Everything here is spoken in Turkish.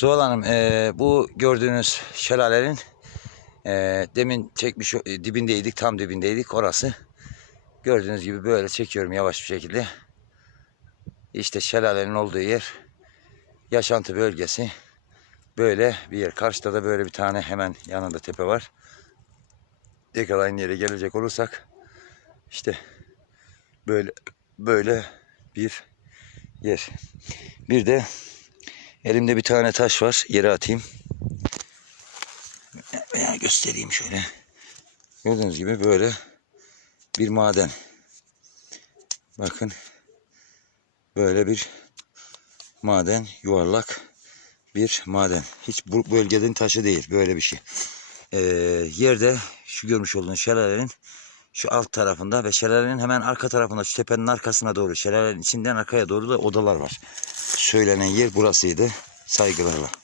Suhal Hanım, e, bu gördüğünüz şelalenin e, demin çekmiş e, dibindeydik, tam dibindeydik orası. Gördüğünüz gibi böyle çekiyorum yavaş bir şekilde. İşte şelalenin olduğu yer, yaşantı bölgesi. Böyle bir yer. Karşıda da böyle bir tane hemen yanında tepe var. Tekrar aynı yere gelecek olursak, işte böyle böyle bir yer. Bir de Elimde bir tane taş var. Yere atayım. Veya göstereyim şöyle. Gördüğünüz gibi böyle bir maden. Bakın. Böyle bir maden. Yuvarlak bir maden. Hiç bu bölgenin taşı değil. Böyle bir şey. Ee, yerde şu görmüş olduğunuz şelalenin şu alt tarafında ve şelalenin hemen arka tarafında şu tepenin arkasına doğru şelalenin içinden arkaya doğru da odalar var. Söylenen yer burasıydı. Saygılarla.